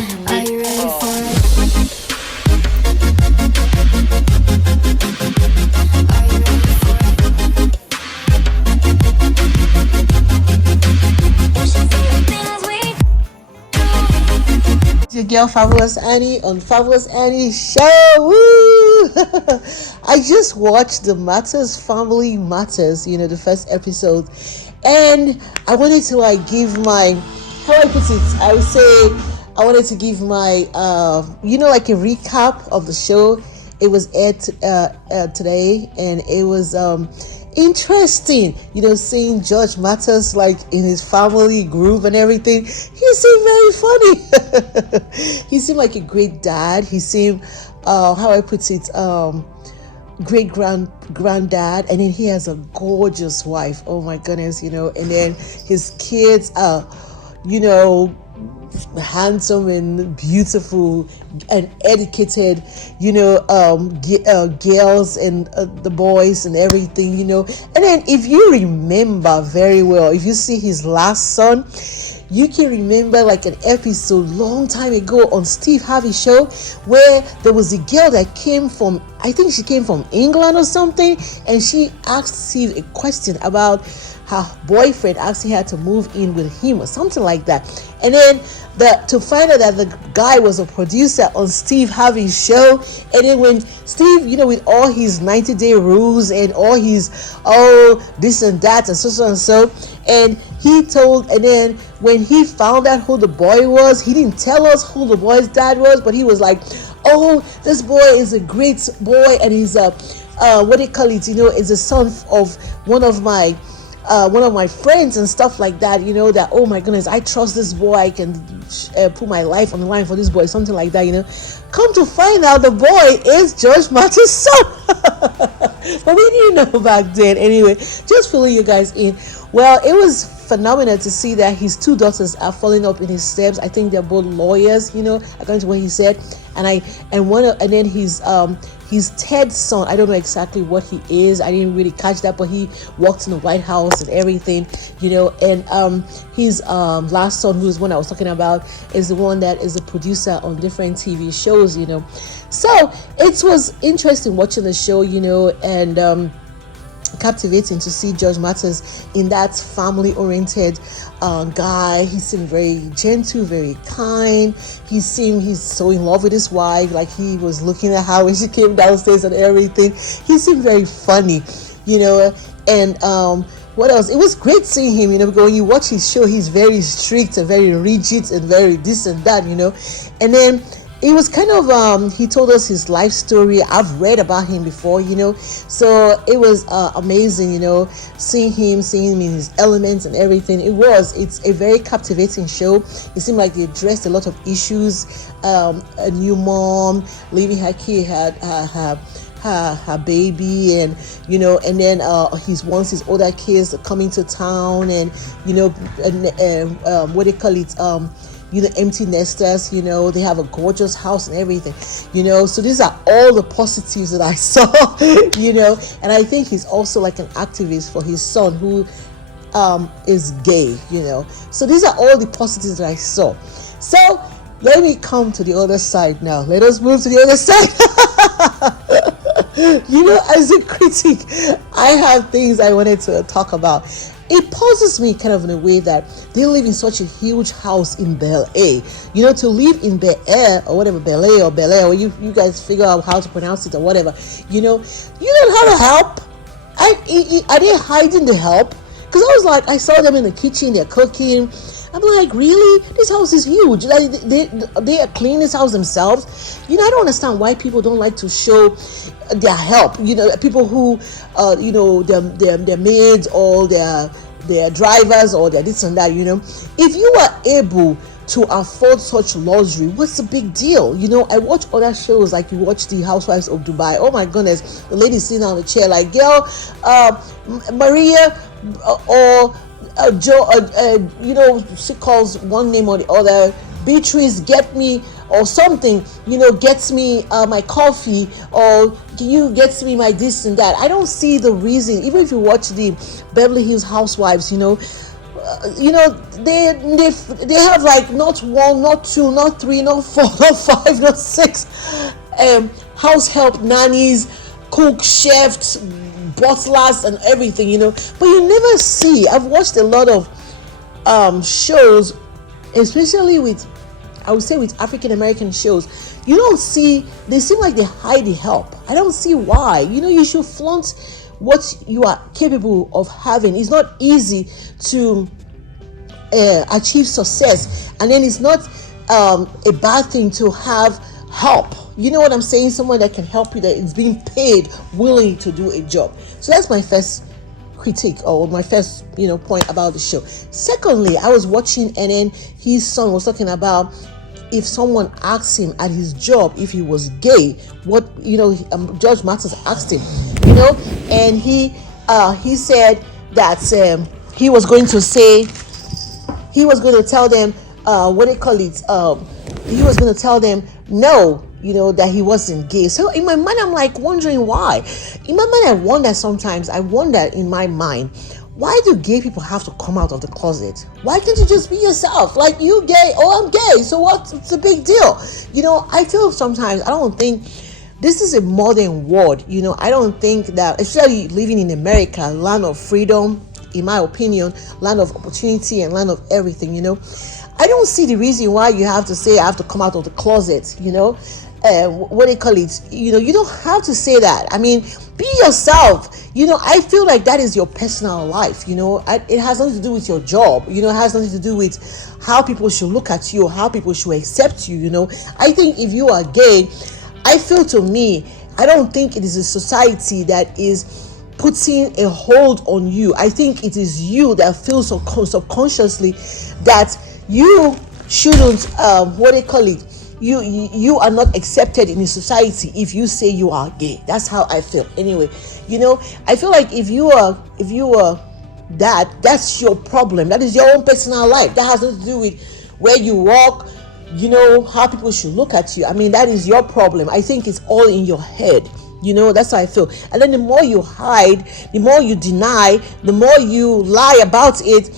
all you Are need. you ready for it? Are you ready for it? You should see the things we It's your girl Fabulous Annie on Fabulous Annie Show. Woo! I just watched the Mathis Family Matters, the first episode, and I wanted to give my, how I put it, I would say I wanted to give my like a recap of the show. It was aired today, and it was interesting, seeing Judge Mathis like in his family group and everything. He seemed very funny. He seemed like a great dad. He seemed, how I put it, great granddad, and then he has a gorgeous wife. Oh my goodness, and then his kids are, handsome and beautiful and educated, girls and the boys and everything, and then if you remember very well, if you see his last son, you can remember like an episode long time ago on Steve Harvey's show where there was a girl that came from, I think she came from England or something, and she asked Steve a question about her boyfriend asking her to move in with him or something like that. And then to find out that the guy was a producer on Steve Harvey's show, and then when Steve, with all his 90-day rules and all his this and that and so and so, and he told, and then when he found out who the boy was, he didn't tell us who the boy's dad was, but he was like, oh, this boy is a great boy, and he's a what do you call it, is a son of one of my friends and stuff like that, that, oh my goodness, I trust this boy, I can put my life on the line for this boy, something like that, Come to find out, the boy is Judge Mathis' son. But we didn't know back then. Anyway, just filling you guys in. Well, it was phenomenal to see that his two daughters are following up in his steps. I think they're both lawyers, according to what he said. And then his third son, I don't know exactly what he is. I didn't really catch that, but he worked in the White House and everything, and his last son, who's one I was talking about, is the one that is a producer on different TV shows, So it was interesting watching the show, and captivating to see Judge Mathis in that family-oriented guy. He seemed very gentle, very kind. He's so in love with his wife, like he was looking at her when she came downstairs and everything. He seemed very funny, and what else? It was great seeing him, because when you watch his show, he's very strict and very rigid and very this and that, and then it was kind of, he told us his life story. I've read about him before, so it was amazing, seeing him in his elements and everything. It's a very captivating show. It seemed like they addressed a lot of issues. A new mom leaving her kid, her baby, and and then wants his older kids coming to town, and what they call it, empty nesters, they have a gorgeous house and everything, so these are all the positives that I saw, and I think he's also like an activist for his son who is gay, so these are all the positives that I saw. So let me come to the other side now. Let us move to the other side. As a critic, I have things I wanted to talk about. It puzzles me kind of in a way that they live in such a huge house in Bel Air. To live in Bel Air or whatever, Bel Air or Bel Air, or you guys figure out how to pronounce it or whatever. You don't have help. Are they hiding the help? Because I saw them in the kitchen, they're cooking. I'm like, really? This house is huge. Like they clean this house themselves. I don't understand why people don't like to show their help. People who, their maids or their drivers or their this and that. If you are able to afford such luxury, what's the big deal? I watch other shows, like you watch the Housewives of Dubai. Oh my goodness, the lady sitting on the chair, like, girl, Maria or Joe, she calls one name or the other, Beatrice, get me or something, gets me my coffee, or you gets me my this and that. I don't see the reason. Even if you watch the Beverly Hills Housewives, they have like not one, not two, not three, not four, not five, not six house help, nannies, cook, chefs, butlers, and everything, but you never see. I've watched a lot of shows, especially with, I would say, with African American shows. You don't see, they seem like they hide the help. I don't see why. You should flaunt what you are capable of having. It's not easy to achieve success, and then it's not a bad thing to have help. You know what I'm saying? Someone that can help you, that is being paid, willing to do a job. So that's my first critique, or my first point about the show. Secondly, I was watching, and then his son was talking about, if someone asked him at his job if he was gay, what Judge Mathis asked him, and he said that he was going to tell them what they call it. He was going to tell them no, that he wasn't gay. So in my mind, I'm like wondering why. In my mind, I wonder in my mind, why do gay people have to come out of the closet? Why can't you just be yourself? Like, you gay, oh, I'm gay, so what's the big deal? I feel sometimes, I don't think this is a modern world. I don't think that, especially living in America, land of freedom, in my opinion, land of opportunity and land of everything, I don't see the reason why you have to say I have to come out of the closet, what they call it. You don't have to say that. I mean, be yourself. I feel like that is your personal life. It has nothing to do with your job. It has nothing to do with how people should look at you, how people should accept you. I think if you are gay, I feel, to me, I don't think it is a society that is putting a hold on you. I think it is you that feels subconsciously that you shouldn't, what they call it, you are not accepted in a society if you say you are gay. That's how I feel. Anyway, I feel like if you are that's your problem. That is your own personal life. That has nothing to do with where you walk, how people should look at you. I mean, that is your problem. I think it's all in your head. That's how I feel. And then the more you hide, the more you deny, the more you lie about it,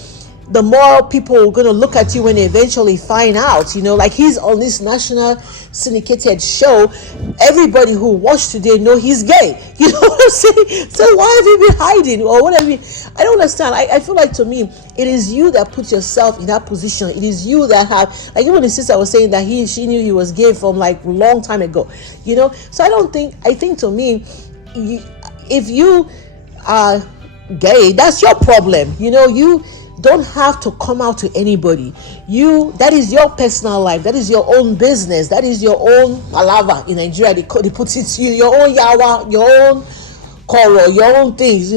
the more people are going to look at you when they eventually find out. Like, he's on this national syndicated show. Everybody who watched today know he's gay. You know what I'm saying? So why have you been hiding, or whatever? I don't understand. I feel like, to me, it is you that put yourself in that position. It is you that have, like, even the sister was saying that she knew he was gay from like a long time ago. So I think to me, if you are gay, that's your problem. You don't have to come out to anybody. That is your personal life. That is your own business. That is your own palava. In Nigeria, they put it, your own yawa, your own koro, your own things.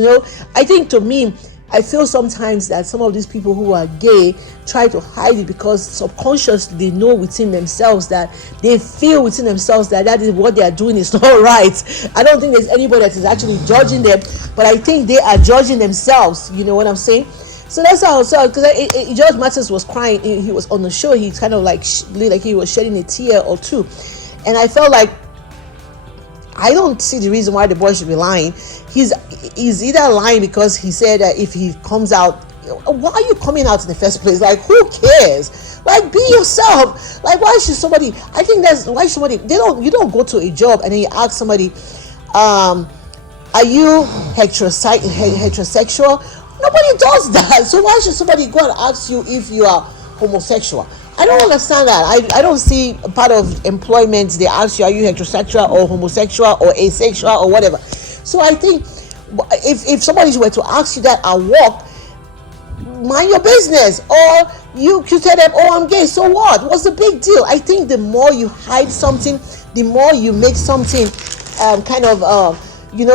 I think, to me, I feel sometimes that some of these people who are gay try to hide it because subconsciously they know within themselves, that they feel within themselves that is what they are doing is not right. I don't think there's anybody that is actually judging them, but I think they are judging themselves. You know what I'm saying? So that's how. So because Judge Mathis was crying, he was on the show. He kind of like he was shedding a tear or two, and I felt like, I don't see the reason why the boy should be lying. He's either lying because he said that if he comes out, why are you coming out in the first place? Like, who cares? Like, be yourself. Like, why should somebody? I think that's why somebody. You don't go to a job and then you ask somebody, are you heterosexual? Nobody does that. So why should somebody go and ask you if you are homosexual? I don't understand that. I don't see part of employment they ask you, are you heterosexual or homosexual or asexual or whatever. So I think if somebody were to ask you that at work, mind your business. Or you tell them, oh, I'm gay, so what? What's the big deal? I think the more you hide something, the more you make something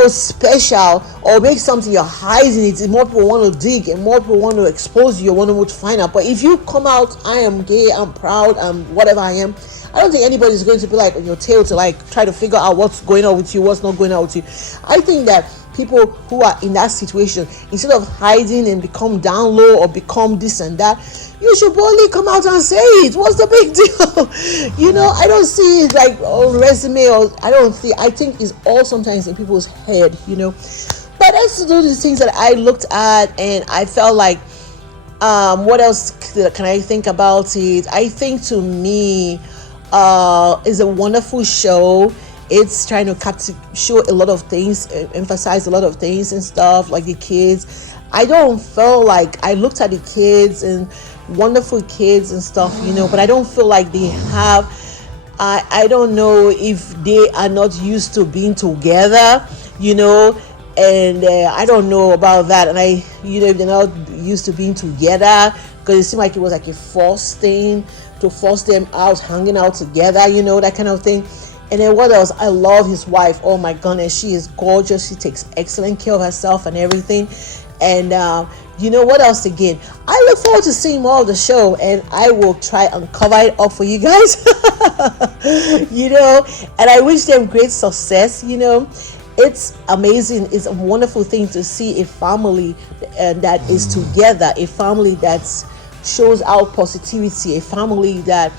special, or make something you're hiding it, more people want to dig, and more people want to expose you, want to find out. But if you come out, I am gay, I'm proud, I'm whatever I am, I don't think anybody's going to be like on your tail to like try to figure out what's going on with you, what's not going on with you. I think that people who are in that situation, instead of hiding and become down low or become this and that, you should boldly come out and say it. What's the big deal? I don't see it like on resume, or I think it's all sometimes in people's head. But that's those are the things that I looked at, and I felt like What else can I think about it? I think to me, is a wonderful show. It's trying to show a lot of things, emphasize a lot of things and stuff, like the kids. I don't feel like I looked at the kids and wonderful kids and stuff, but I don't feel like they have. I don't know if they are not used to being together, and I don't know about that. And if they're not used to being together, because it seemed like it was like a forced thing to force them out, hanging out together, that kind of thing. And then what else? I love his wife. Oh my goodness, she is gorgeous. She takes excellent care of herself and everything. And what else again? I look forward to seeing more of the show, and I will try and cover it up for you guys. And I wish them great success. It's amazing. It's a wonderful thing to see a family that is together, a family that shows out positivity, a family that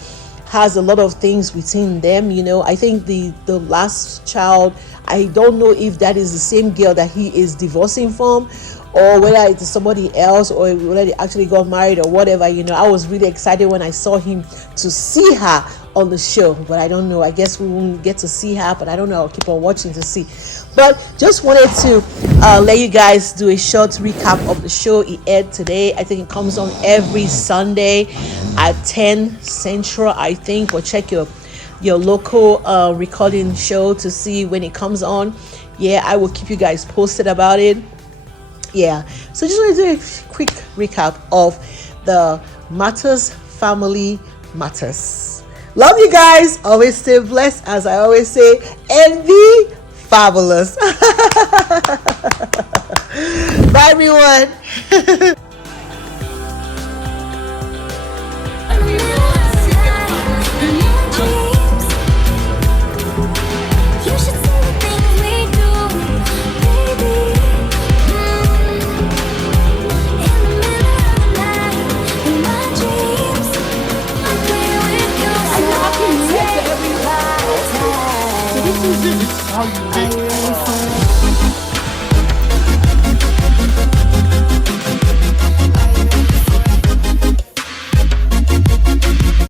has a lot of things within them. I think the last child, I don't know if that is the same girl that he is divorcing from, or whether it's somebody else, or whether they actually got married or whatever. I was really excited when I saw him to see her on the show, but I don't know. I guess we won't get to see her, but I don't know. I'll keep on watching to see. But just wanted to let you guys do a short recap of the show. It aired today. I think it comes on every Sunday at 10 Central, I think. Or check your local recording show to see when it comes on. Yeah, I will keep you guys posted about it. Yeah, so just want to do a quick recap of the Mathis Family Matters. Love you guys. Always stay blessed, as I always say, and be fabulous. Bye, everyone. You should see the things we do, baby. In the middle of the night, in my dreams, I play with your soul. So this is it. This is how you make